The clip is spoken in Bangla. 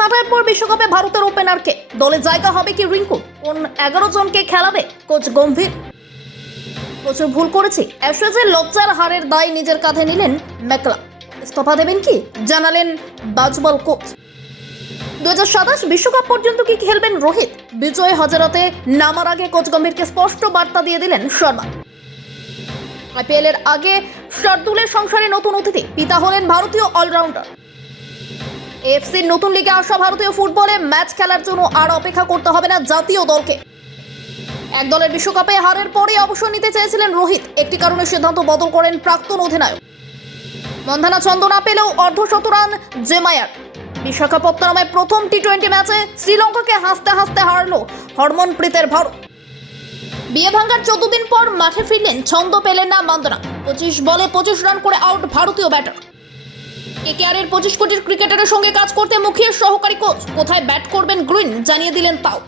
ছাঁটাইয়ের পর বিশ্বকাপে ভারতের ওপেনারকে দলে জায়গা হবে কি রিঙ্কু? কোন 11 জনকে খেলাবে কোচ গম্ভীর? প্রচুর ভুল করেছি, অ্যাশেজে লজ্জার হারের দায় নিজের কাঁধে নিলেন ম্যাকলা। ইস্তফা দেবেন কি জানালেন বাজবল কোচ। 2027 বিশ্বকাপ পর্যন্ত কি খেলবেন রোহিত? বিজয় হাজারাতে নামার আগে কোচ গম্ভীরকে স্পষ্ট বার্তা দিয়ে দিলেন শর্মা। আইপিএল এর আগে শার্দুলের সংসারে নতুন অতিথি, পিতা হলেন ভারতীয় অলরাউন্ডার। এএফসির নতুন লিগে আসা ভারতীয় ফুটবলে ম্যাচ খেলার জন্য আর অপেক্ষা করতে হবে না জাতীয় দলকে। এক দলের বিশ্বকাপে হারের পরে অবসর নিতে চেয়েছিলেন রোহিত, একটি কারণে সিদ্ধান্ত বদল করেন প্রাক্তন অধিনায়ক। মন্ধানা ছন্দ না পেলেও অর্ধশতরান জেমায়ার। বিশাখাপত্তনমে প্রথম টি20 ম্যাচে শ্রীলঙ্কাকে হাসতে হাসতে হারল হরমনপ্রীতের ভারত। বিয়ে ভাঙার 14 দিন পর মাঠে ফিরলেন, ছন্দ পেলেন না মন্ধানা। 25 বলে 25 রান করে আউট ভারতীয় ব্যাটার। কেকেআরের 25 কোটির ক্রিকেটারের সঙ্গে কাজ করতে মুখিয়ে সহকারী কোচ, কোথায় ব্যাট করবেন গ্রিন জানিয়ে দিলেন তাও।